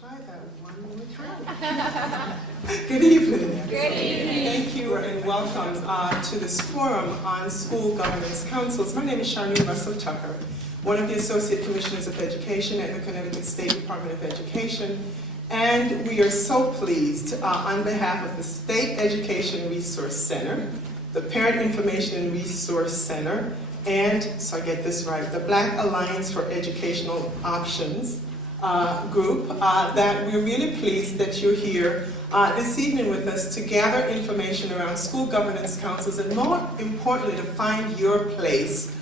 Try that one more time. Good evening. Good evening. Thank you and welcome to this forum on school governance councils. My name is Charlene Russell Tucker, one of the Associate Commissioners of Education at the Connecticut State Department of Education. And we are so pleased on behalf of the State Education Resource Center, the Parent Information and Resource Center, and, so I get this right, the Black Alliance for Educational Options group, that we're really pleased that you're here this evening with us to gather information around school governance councils and, more importantly, to find your place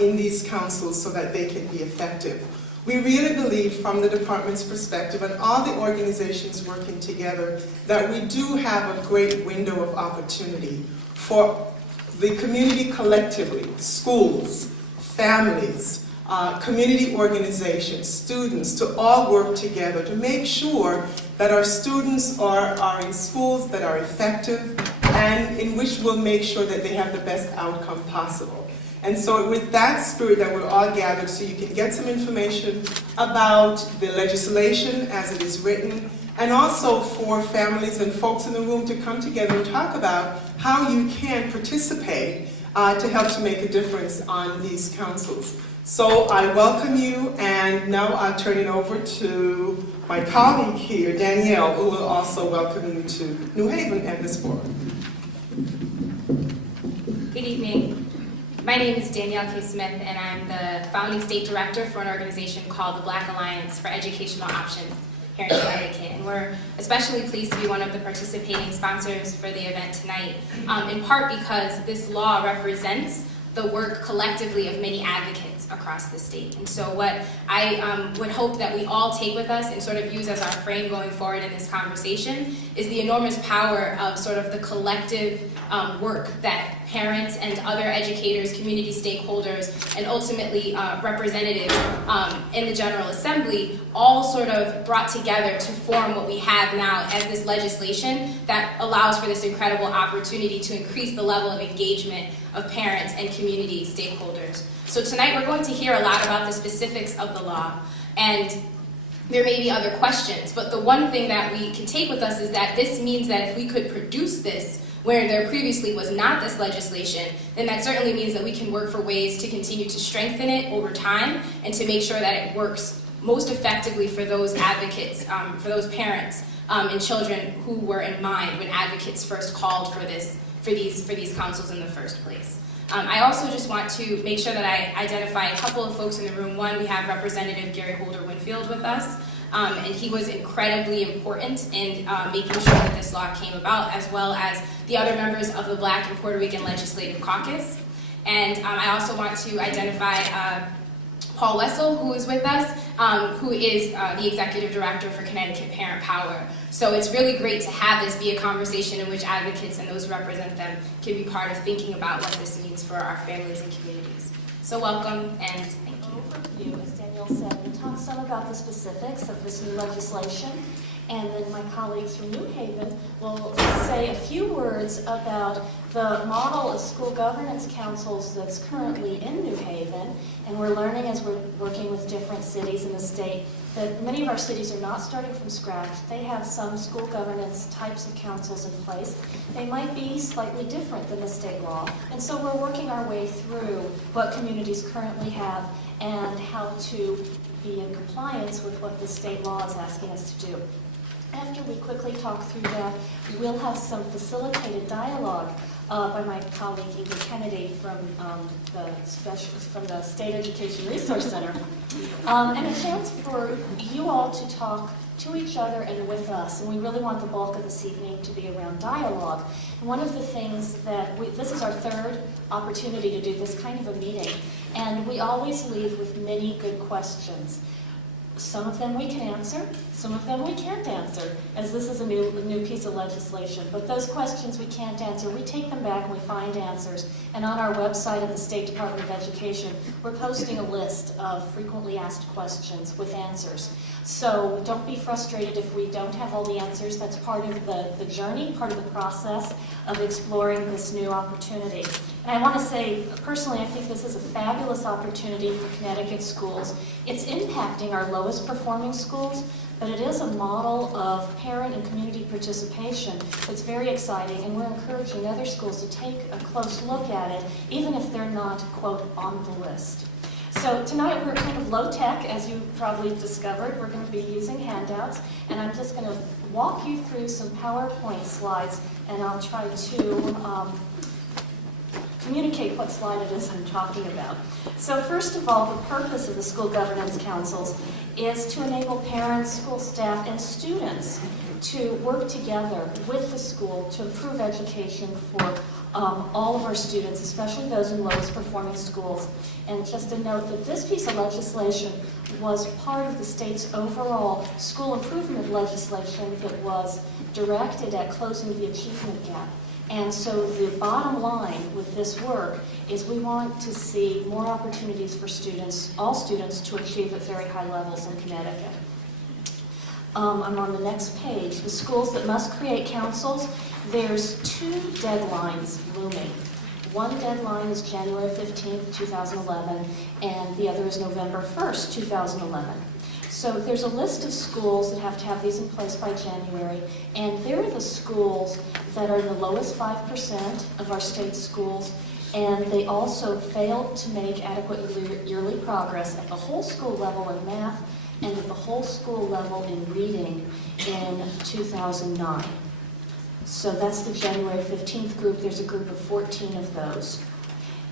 in these councils so that they can be effective. We really believe, from the department's perspective and all the organizations working together, that we do have a great window of opportunity for the community collectively, schools, families, community organizations, students, to all work together to make sure that our students are in schools that are effective and in which we'll make sure that they have the best outcome possible. And so with that spirit that we're all gathered, so you can get some information about the legislation as it is written, and also for families and folks in the room to come together and talk about how you can participate to help to make a difference on these councils. So I welcome you, and now I'll turn it over to my colleague here, Danielle, who will also welcome you to New Haven and this forum. Good evening. My name is Danielle K. Smith, and I'm the founding state director for an organization called the Black Alliance for Educational Options here in Connecticut. And we're especially pleased to be one of the participating sponsors for the event tonight, in part because this law represents the work collectively of many advocates across the state. And so what I would hope that we all take with us and sort of use as our frame going forward in this conversation is the enormous power of sort of the collective work that parents and other educators, community stakeholders, and ultimately representatives in the General Assembly all sort of brought together to form what we have now as this legislation that allows for this incredible opportunity to increase the level of engagement of parents and community stakeholders. So tonight we're going to hear a lot about the specifics of the law, and there may be other questions, but the one thing that we can take with us is that this means that if we could produce this where there previously was not this legislation, then that certainly means that we can work for ways to continue to strengthen it over time and to make sure that it works most effectively for those advocates, for those parents and children who were in mind when advocates first called for these councils in the first place. I also just want to make sure that I identify a couple of folks in the room. One, we have Representative Gary Holder Winfield with us, and he was incredibly important in making sure that this law came about, as well as the other members of the Black and Puerto Rican Legislative Caucus. And I also want to identify Paul Wessel, who is with us, who is the Executive Director for Connecticut Parent Power. So it's really great to have this be a conversation in which advocates and those who represent them can be part of thinking about what this means for our families and communities. So welcome, and thank you. Overview, as Danielle said, we'll talk some about the specifics of this new legislation, and then my colleagues from New Haven will say a few words about the model of school governance councils that's currently in New Haven. And we're learning, as we're working with different cities in the state, that many of our cities are not starting from scratch. They have some school governance types of councils in place. They might be slightly different than the state law. And so we're working our way through what communities currently have and how to be in compliance with what the state law is asking us to do. After we quickly talk through that, we'll have some facilitated dialogue by my colleague Eva Kennedy from the State Education Resource Center, and a chance for you all to talk to each other and with us. And we really want the bulk of this evening to be around dialogue. And one of the things that this is our third opportunity to do this kind of a meeting, and we always leave with many good questions. Some of them we can answer, some of them we can't answer, as this is a new piece of legislation. But those questions we can't answer, we take them back and we find answers. And on our website of the State Department of Education, we're posting a list of frequently asked questions with answers. So don't be frustrated if we don't have all the answers. That's part of the journey, part of the process of exploring this new opportunity. And I want to say, personally, I think this is a fabulous opportunity for Connecticut schools. It's impacting our lowest performing schools, but it is a model of parent and community participation that's very exciting, and we're encouraging other schools to take a close look at it, even if they're not, quote, on the list. So tonight we're kind of low-tech, as you probably discovered. We're going to be using handouts, and I'm just going to walk you through some PowerPoint slides, and I'll try to communicate what slide it is I'm talking about. So first of all, the purpose of the school governance councils is to enable parents, school staff, and students to work together with the school to improve education for all of our students, especially those in lowest performing schools. And just a note that this piece of legislation was part of the state's overall school improvement legislation that was directed at closing the achievement gap. And so the bottom line with this work is we want to see more opportunities for students, all students, to achieve at very high levels in Connecticut. I'm on the next page. The schools that must create councils, there's 2 deadlines looming. One deadline is January 15th, 2011, and the other is November 1st, 2011. So there's a list of schools that have to have these in place by January, and they're the schools that are in the lowest 5% of our state schools, and they also failed to make adequate yearly progress at the whole school level in math and at the whole school level in reading in 2009. So that's the January 15th group. There's a group of 14 of those.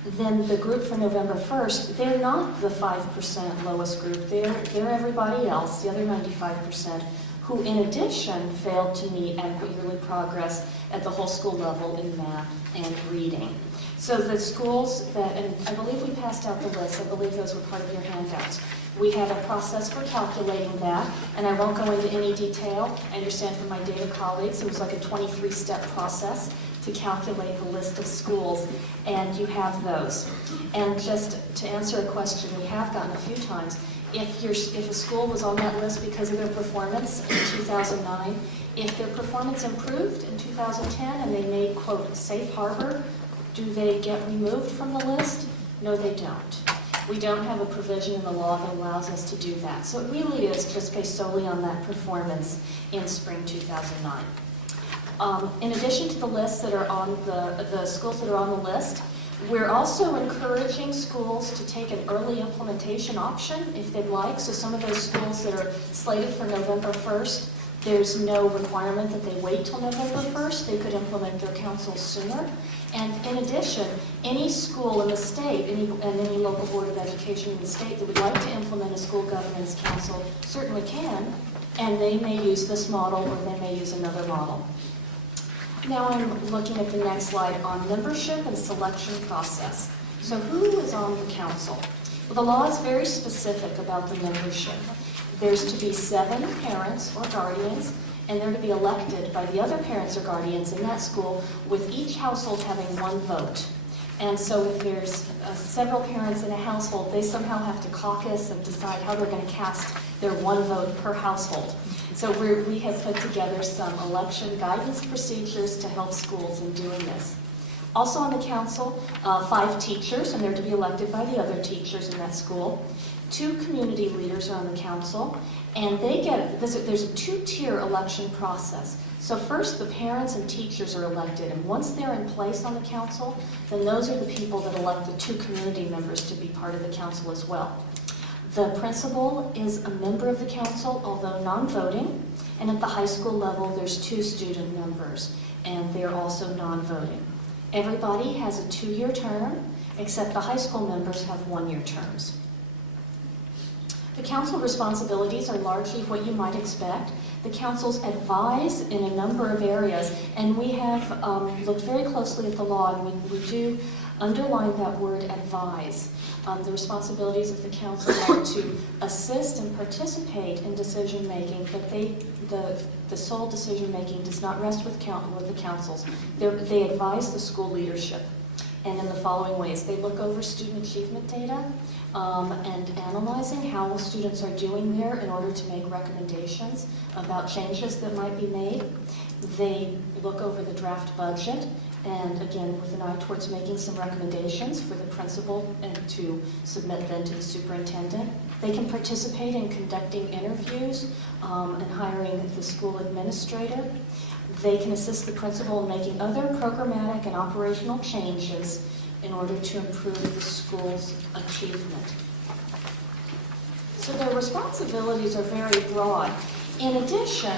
Then the group for November 1st, they're not the 5% lowest group. They're everybody else, the other 95%, who in addition failed to meet adequate yearly progress at the whole school level in math and reading. So the schools that, and I believe we passed out the list, I believe those were part of your handouts. We have a process for calculating that, and I won't go into any detail. I understand from my data colleagues it was like a 23-step process to calculate the list of schools, and you have those. And just to answer a question we have gotten a few times, if a school was on that list because of their performance in 2009, if their performance improved in 2010 and they made, quote, safe harbor, do they get removed from the list? No, they don't. We don't have a provision in the law that allows us to do that. So it really is just based solely on that performance in spring 2009. In addition to the lists that are on the schools that are on the list, we're also encouraging schools to take an early implementation option if they'd like. So some of those schools that are slated for November 1st, there's no requirement that they wait till November 1st. They could implement their councils sooner. And in addition, any school in the state, and any local board of education in the state that would like to implement a school governance council certainly can, and they may use this model or they may use another model. Now I'm looking at the next slide on membership and selection process. So who is on the council? Well, the law is very specific about the membership. There's to be 7 parents or guardians, and they're to be elected by the other parents or guardians in that school, with each household having 1 vote. And so if there's several parents in a household, they somehow have to caucus and decide how they're going to cast their 1 vote per household. So we have put together some election guidance procedures to help schools in doing this. Also on the council, 5 teachers, and they're to be elected by the other teachers in that school. 2 community leaders are on the council, and there's a 2-tier election process. So first, the parents and teachers are elected, and once they're in place on the council, then those are the people that elect the 2 community members to be part of the council as well. The principal is a member of the council, although non-voting, and at the high school level, there's 2 student members, and they're also non-voting. Everybody has a 2-year term, except the high school members have 1-year terms. The council responsibilities are largely what you might expect. The councils advise in a number of areas, and we have looked very closely at the law, and we do underline that word advise. The responsibilities of the council are to assist and participate in decision making, but the sole decision making does not rest with the councils. They advise the school leadership. and in the following ways. They look over student achievement data and analyzing how students are doing there in order to make recommendations about changes that might be made. They look over the draft budget, and again, with an eye towards making some recommendations for the principal and to submit then to the superintendent. They can participate in conducting interviews and hiring the school administrator. They can assist the principal in making other programmatic and operational changes in order to improve the school's achievement. So their responsibilities are very broad. In addition,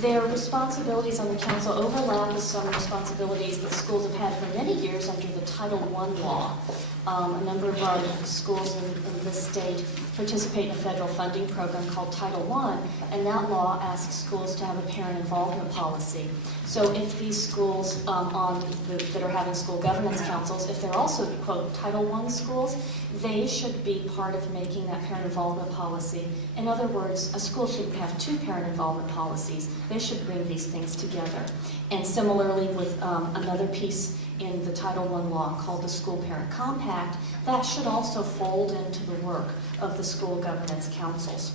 their responsibilities on the council overlap with some responsibilities that schools have had for many years under the Title I law. A number of our schools in this state participate in a federal funding program called Title I, and that law asks schools to have a parent involvement policy. So if these schools that are having school governance councils, if they're also, quote, Title I schools, they should be part of making that parent involvement policy. In other words, a school shouldn't have two parent involvement policies. They should bring these things together. And similarly with another piece in the Title I law called the School Parent Compact, that should also fold into the work of the school governance councils.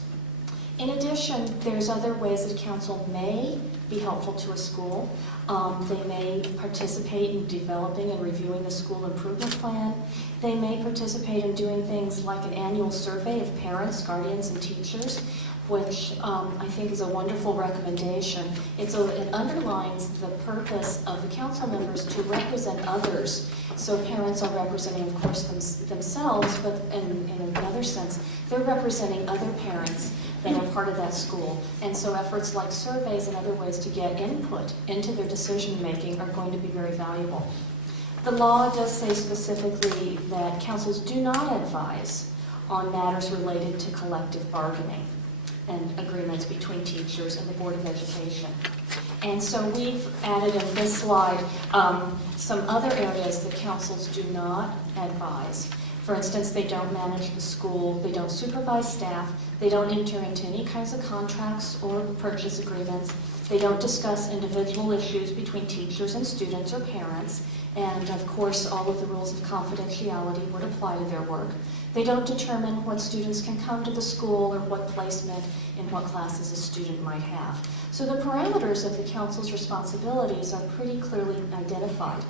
In addition, there's other ways that a council may be helpful to a school. They may participate in developing and reviewing the school improvement plan. They may participate in doing things like an annual survey of parents, guardians, and teachers, which I think is a wonderful recommendation. It underlines the purpose of the council members to represent others. So parents are representing, of course, themselves, but in another sense, they're representing other parents that are part of that school. And so efforts like surveys and other ways to get input into their decision making are going to be very valuable. The law does say specifically that councils do not advise on matters related to collective bargaining and agreements between teachers and the Board of Education. And so we've added in this slide some other areas that councils do not advise. For instance, they don't manage the school, they don't supervise staff, they don't enter into any kinds of contracts or purchase agreements, they don't discuss individual issues between teachers and students or parents, and of course all of the rules of confidentiality would apply to their work. They don't determine what students can come to the school or what placement in what classes a student might have. So the parameters of the council's responsibilities are pretty clearly identified.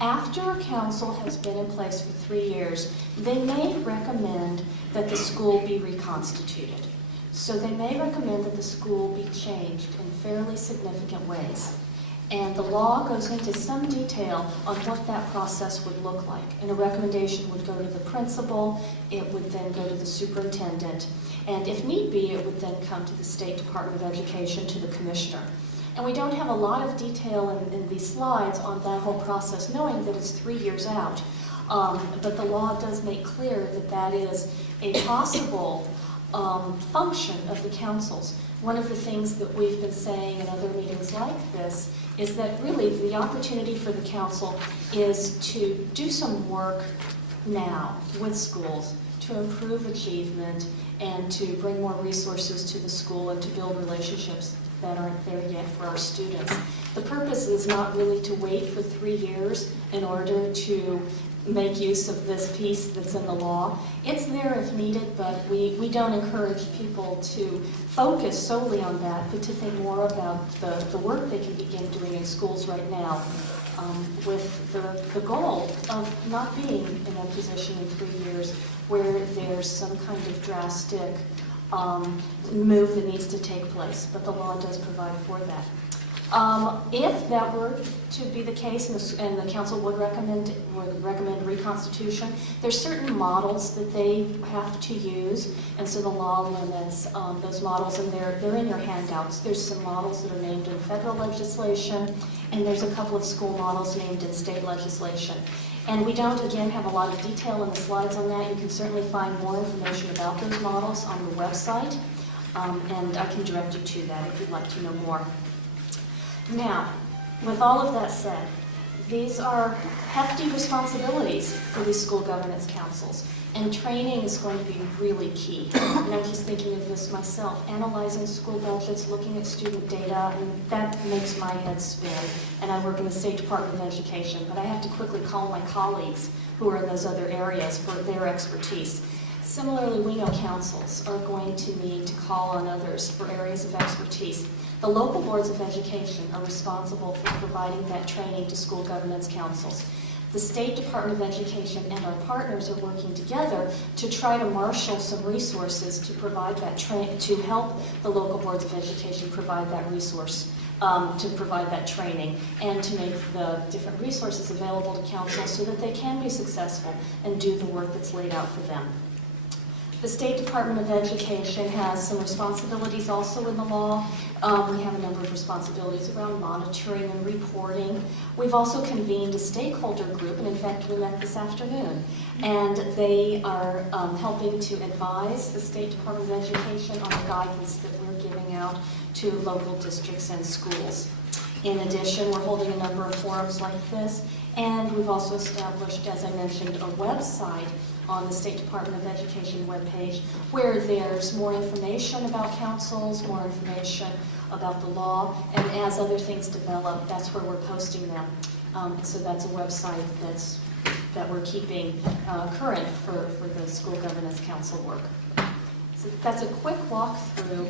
After a council has been in place for 3 years, they may recommend that the school be reconstituted. So they may recommend that the school be changed in fairly significant ways. And the law goes into some detail on what that process would look like. And a recommendation would go to the principal, it would then go to the superintendent, and if need be, it would then come to the State Department of Education, to the commissioner. And we don't have a lot of detail in these slides on that whole process, knowing that it's 3 years out. But the law does make clear that that is a possible function of the councils. One of the things that we've been saying in other meetings like this is that really the opportunity for the council is to do some work now with schools to improve achievement and to bring more resources to the school and to build relationships that aren't there yet for our students. The purpose is not really to wait for 3 years in order to make use of this piece that's in the law. It's there if needed, but we don't encourage people to focus solely on that, but to think more about the work they can begin doing in schools right now, with the goal of not being in a position in 3 years where there's some kind of drastic move that needs to take place, but the law does provide for that. If that were to be the case, and the council would recommend reconstitution, there's certain models that they have to use, and so the law limits those models, and they're in your handouts. There's some models that are named in federal legislation, and there's a couple of school models named in state legislation. And we don't, again, have a lot of detail in the slides on that. You can certainly find more information about those models on the website, and I can direct you to that if you'd like to know more. Now, with all of that said, these are hefty responsibilities for these school governance councils. And training is going to be really key. And I'm just thinking of this myself, analyzing school budgets, looking at student data, and that makes my head spin. And I work in the State Department of Education, but I have to quickly call my colleagues who are in those other areas for their expertise. Similarly, we know councils are going to need to call on others for areas of expertise. The local boards of education are responsible for providing that training to school governance councils. The State Department of Education and our partners are working together to try to marshal some resources to provide that to help the local boards of education provide that resource, to provide that training, and to make the different resources available to councils so that they can be successful and do the work that's laid out for them. The State Department of Education has some responsibilities also in the law. We have a number of responsibilities around monitoring and reporting. We've also convened a stakeholder group, and in fact we met this afternoon. And they are helping to advise the State Department of Education on the guidance that we're giving out to local districts and schools. In addition, we're holding a number of forums like this, and we've also established, as I mentioned, a website on the State Department of Education webpage where there's more information about councils, more information about the law, and as other things develop, that's where we're posting them. So that's a website that we're keeping current for the School Governance Council work. So that's a quick walk through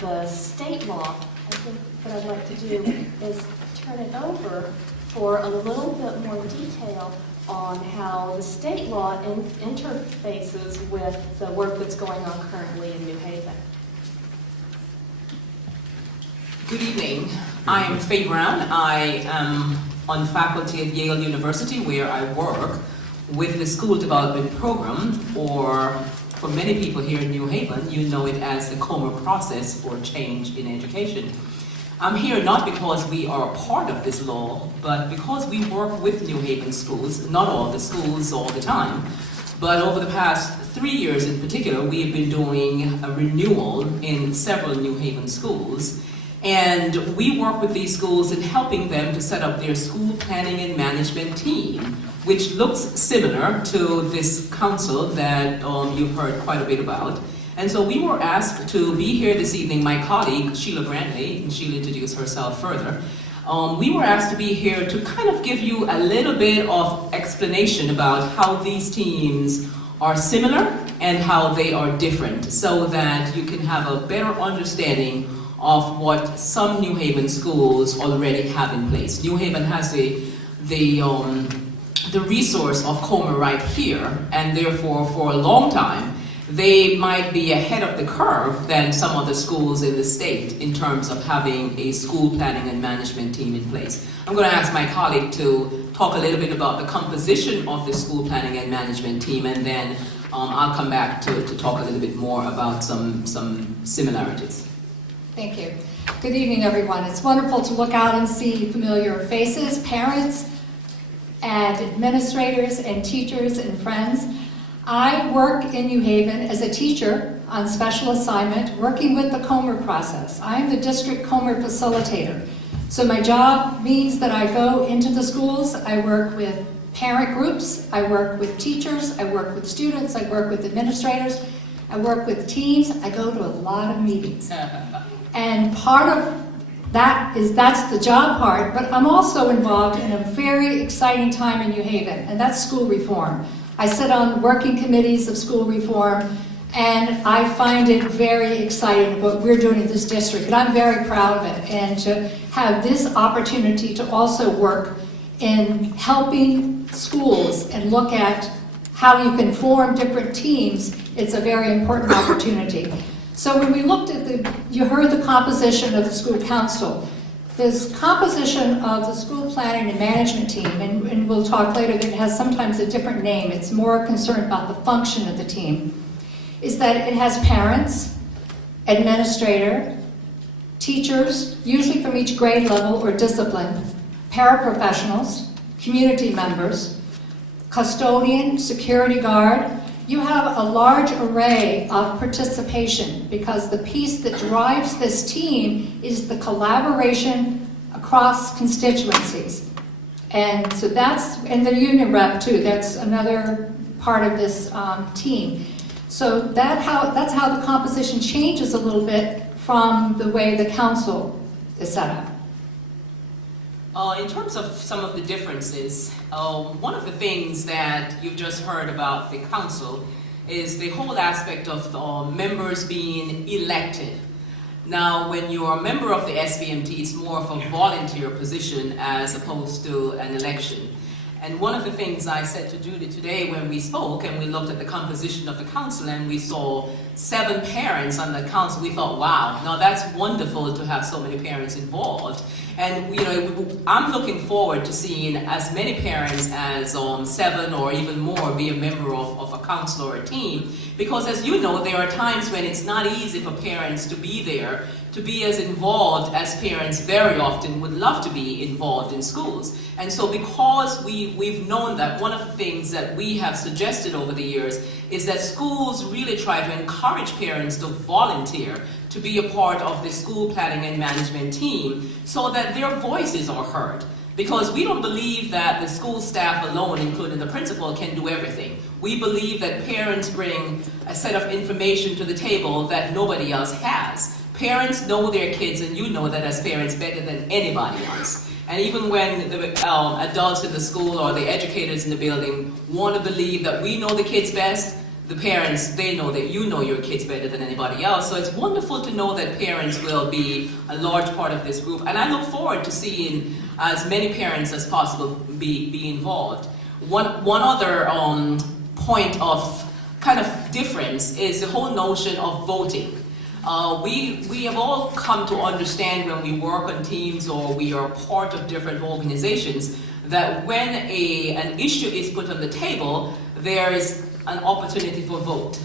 the state law. I think what I'd like to do is turn it over for a little bit more detail on how the state law interfaces with the work that's going on currently in New Haven. Good evening. I am Faye Brown. I am on faculty at Yale University, where I work with the School Development Program, or for many people here in New Haven, you know it as the Comer Process for Change in Education. I'm here not because we are a part of this law, but because we work with New Haven schools, not all the schools all the time, but over the past 3 years in particular, we have been doing a renewal in several New Haven schools. And we work with these schools in helping them to set up their school planning and management team, which looks similar to this council that you've heard quite a bit about. And so we were asked to be here this evening, my colleague, Sheila Brantley, and she'll introduce herself further. We were asked to be here to kind of give you a little bit of explanation about how these teams are similar and how they are different, so that you can have a better understanding of what some New Haven schools already have in place. New Haven has the resource of Comer right here, and therefore for a long time, they might be ahead of the curve than some of the schools in the state in terms of having a school planning and management team in place. I'm going to ask my colleague to talk a little bit about the composition of the school planning and management team, and then I'll come back to talk a little bit more about some similarities. Thank you. Good evening, everyone. It's wonderful to look out and see familiar faces, parents, and administrators, and teachers, and friends. I work in New Haven as a teacher on special assignment, working with the Comer process. I am the district Comer facilitator. So my job means that I go into the schools, I work with parent groups, I work with teachers, I work with students, I work with administrators, I work with teams, I go to a lot of meetings. And part of that's the job part, but I'm also involved in a very exciting time in New Haven, and that's school reform. I sit on working committees of school reform, and I find it very exciting what we're doing in this district, and I'm very proud of it. And to have this opportunity to also work in helping schools and look at how you can form different teams, it's a very important opportunity. So when we looked at you heard the composition of the school council. This composition of the school planning and management team, and we'll talk later that it has sometimes a different name, it's more concerned about the function of the team, is that it has parents, administrator, teachers, usually from each grade level or discipline, paraprofessionals, community members, custodian, security guard. You have a large array of participation because the piece that drives this team is the collaboration across constituencies. And so and the union rep too, that's another part part of this team. So that's how the composition changes a little bit from the way the council is set up. In terms of some of the differences, one of the things that you've just heard about the council is the whole aspect of members being elected. Now, when you're a member of the SBMT, it's more of a volunteer position as opposed to an election. And one of the things I said to Judy today when we spoke and we looked at the composition of the council and we saw 7 parents on the council, we thought, wow, now that's wonderful to have so many parents involved. And you know, I'm looking forward to seeing as many parents as 7 or even more be a member of a council or a team, because as you know, there are times when it's not easy for parents to be there, to be as involved as parents very often would love to be involved in schools. And so because we've known that, one of the things that we have suggested over the years is that schools really try to encourage parents to volunteer to be a part of the school planning and management team so that their voices are heard. Because we don't believe that the school staff alone, including the principal, can do everything. We believe that parents bring a set of information to the table that nobody else has. Parents know their kids, and you know that as parents better than anybody else. And even when the adults in the school or the educators in the building want to believe that we know the kids best, the parents, they know that you know your kids better than anybody else. So it's wonderful to know that parents will be a large part of this group. And I look forward to seeing as many parents as possible be involved. One other point of kind of difference is the whole notion of voting. We have all come to understand when we work on teams or we are part of different organizations that when an issue is put on the table, there is an opportunity for vote.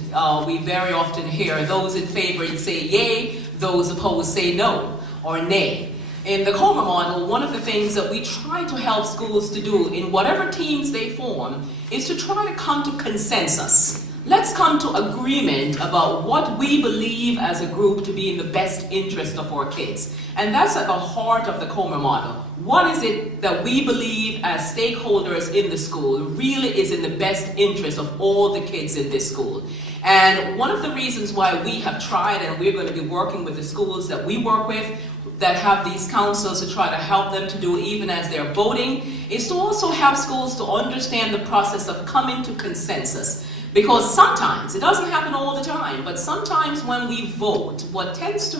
We very often hear those in favor say yay, those opposed say no or nay. In the Comer model, one of the things that we try to help schools to do in whatever teams they form is to try to come to consensus. Let's come to agreement about what we believe as a group to be in the best interest of our kids. And that's at the heart of the Comer model. What is it that we believe as stakeholders in the school really is in the best interest of all the kids in this school? And one of the reasons why we have tried, and we're going to be working with the schools that we work with that have these councils to try to help them to do even as they're voting, is to also help schools to understand the process of coming to consensus. Because sometimes, it doesn't happen all the time, but sometimes when we vote, what tends to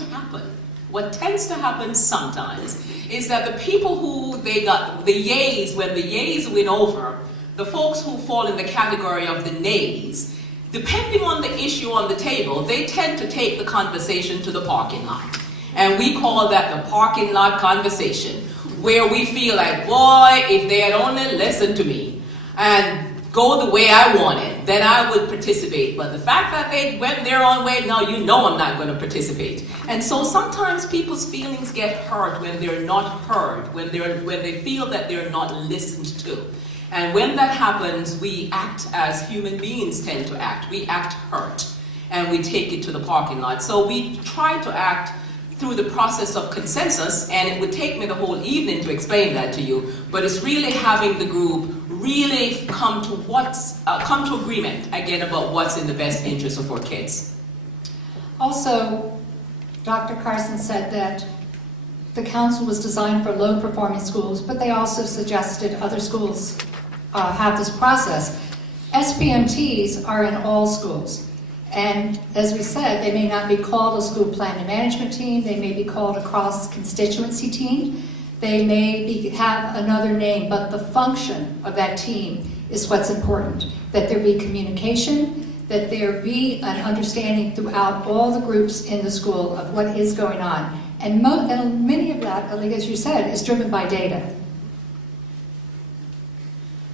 happen sometimes is that the people who they got, the yays, when the yays win over, the folks who fall in the category of the nays, depending on the issue on the table, they tend to take the conversation to the parking lot. And we call that the parking lot conversation, where we feel like, boy, if they had only listened to me and go the way I wanted, then I would participate. But the fact that they went their own way, now you know I'm not going to participate. And so sometimes people's feelings get hurt when they're not heard, when they feel that they're not listened to. And when that happens, we act as human beings tend to act. We act hurt, and we take it to the parking lot. So we try to act through the process of consensus, and it would take me the whole evening to explain that to you, but it's really having the group really come to agreement again about what's in the best interest of our kids. Also, Dr. Carson said that the council was designed for low-performing schools, but they also suggested other schools have this process. SPMTs are in all schools. And as we said, they may not be called a school plan and management team, they may be called a cross-constituency team, they may have another name, but the function of that team is what's important. That there be communication, that there be an understanding throughout all the groups in the school of what is going on. And many of that, as you said, is driven by data.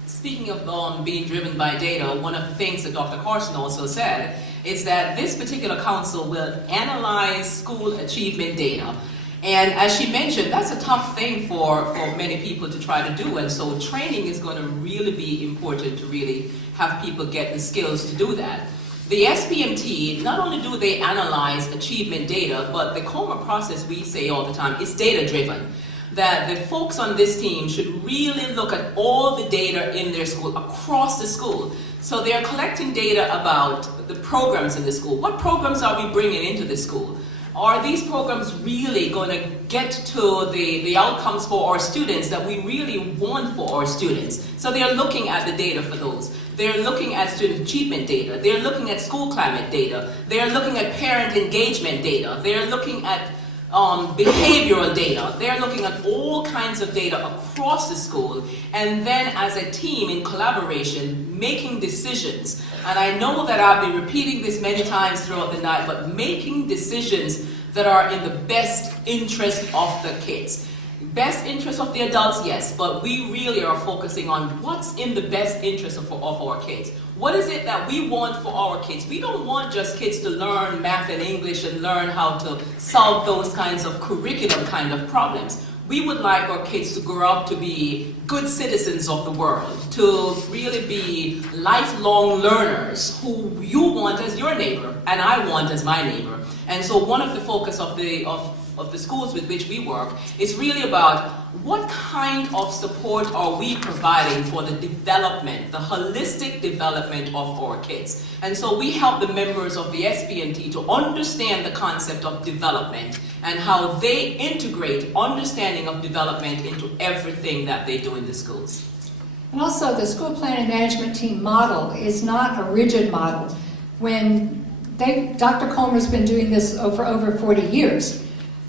Speaking of being driven by data, one of the things that Dr. Carson also said is that this particular council will analyze school achievement data. And as she mentioned, that's a tough thing for many people to try to do, and so training is going to really be important to really have people get the skills to do that. The SPMT, not only do they analyze achievement data, but the Comer process, we say all the time, is data driven. that the folks on this team should really look at all the data in their school, across the school. So they're collecting data about the programs in the school. What programs are we bringing into the school? Are these programs really going to get to the outcomes for our students that we really want for our students? So they're looking at the data for those. They're looking at student achievement data. They're looking at school climate data. They're looking at parent engagement data. They're looking at behavioral data. They're looking at all kinds of data across the school, and then as a team in collaboration making decisions. And I know that I've been repeating this many times throughout the night, but making decisions that are in the best interest of the kids. Best interest of the adults, yes, but we really are focusing on what's in the best interest of our kids. What is it that we want for our kids? We don't want just kids to learn math and English and learn how to solve those kinds of curriculum kind of problems. We would like our kids to grow up to be good citizens of the world, to really be lifelong learners who you want as your neighbor and I want as my neighbor. And so one of the focus of the schools with which we work is really about what kind of support are we providing for the development, the holistic development of our kids. And so we help the members of the SPMT to understand the concept of development and how they integrate understanding of development into everything that they do in the schools. And also the school planning management team model is not a rigid model. Dr. Comer's been doing this for over 40 years.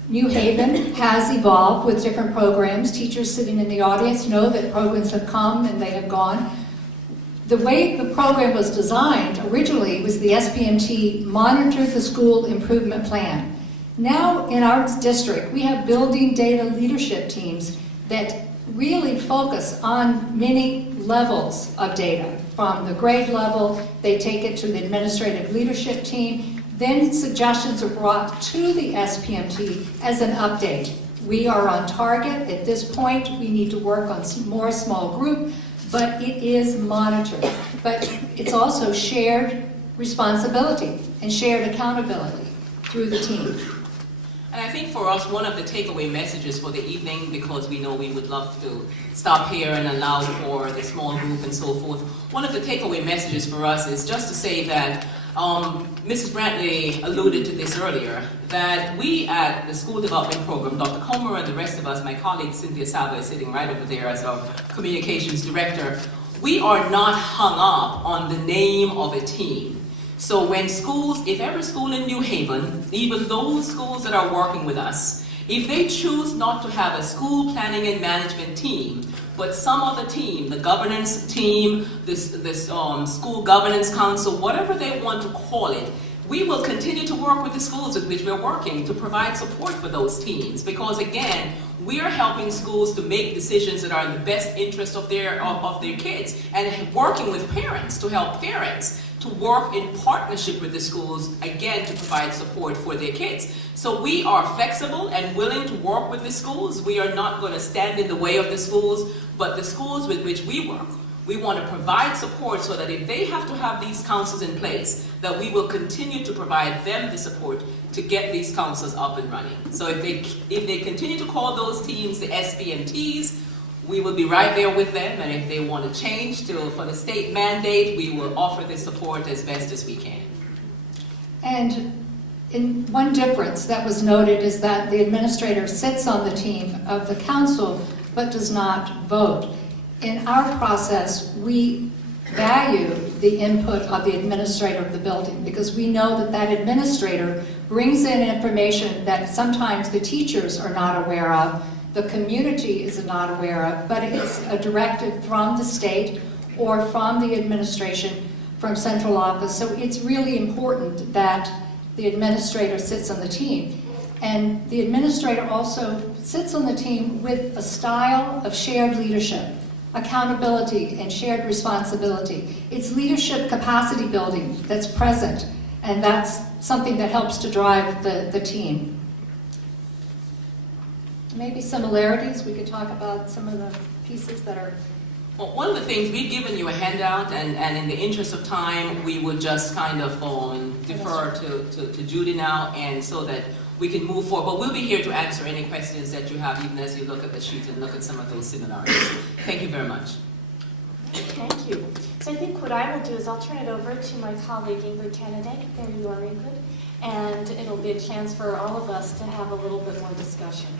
New Haven has evolved with different programs. Teachers sitting in the audience know that programs have come and they have gone. The way the program was designed originally was the SPMT monitored the school improvement plan. Now in our district, we have building data leadership teams that really focus on many levels of data. From the grade level, they take it to the administrative leadership team. Then suggestions are brought to the SPMT as an update. We are on target at this point. We need to work on more small group, but it is monitored. But it's also shared responsibility and shared accountability through the team. And I think for us, one of the takeaway messages for the evening, because we know we would love to stop here and allow for the small group and so forth, one of the takeaway messages for us is just to say that Mrs. Brantley alluded to this earlier, that we at the School Development Program, Dr. Comer and the rest of us, my colleague Cynthia Salva is sitting right over there as our Communications Director, we are not hung up on the name of a team. So when schools, if every school in New Haven, even those schools that are working with us, if they choose not to have a school planning and management team, but some other team, the governance team, this school governance council, whatever they want to call it, we will continue to work with the schools with which we're working to provide support for those teams. Because again, we're helping schools to make decisions that are in the best interest of their kids, and working with parents to help parents to work in partnership with the schools, again, to provide support for their kids. So we are flexible and willing to work with the schools. We are not going to stand in the way of the schools, but the schools with which we work, we want to provide support so that if they have to have these councils in place, that we will continue to provide them the support to get these councils up and running. So if they continue to call those teams the SPMTs, we will be right there with them, and if they want to change for the state mandate, we will offer the support as best as we can. And one difference that was noted is that the administrator sits on the team of the council but does not vote. In our process, we value the input of the administrator of the building because we know that that administrator brings in information that sometimes the teachers are not aware of, the community is not aware of, but it's a directive from the state or from the administration, from central office. So it's really important that the administrator sits on the team. And the administrator also sits on the team with a style of shared leadership, accountability and shared responsibility. It's leadership capacity building that's present, and that's something that helps to drive the team. Maybe similarities, we could talk about some of the pieces that are... Well, one of the things, we've given you a handout, and in the interest of time, we would just kind of defer to Judy now, and so that we can move forward. But we'll be here to answer any questions that you have, even as you look at the sheet and look at some of those similarities. Thank you very much. Thank you. So I think what I will do is I'll turn it over to my colleague Ingrid Kennedy. There you are, Ingrid. And it'll be a chance for all of us to have a little bit more discussion.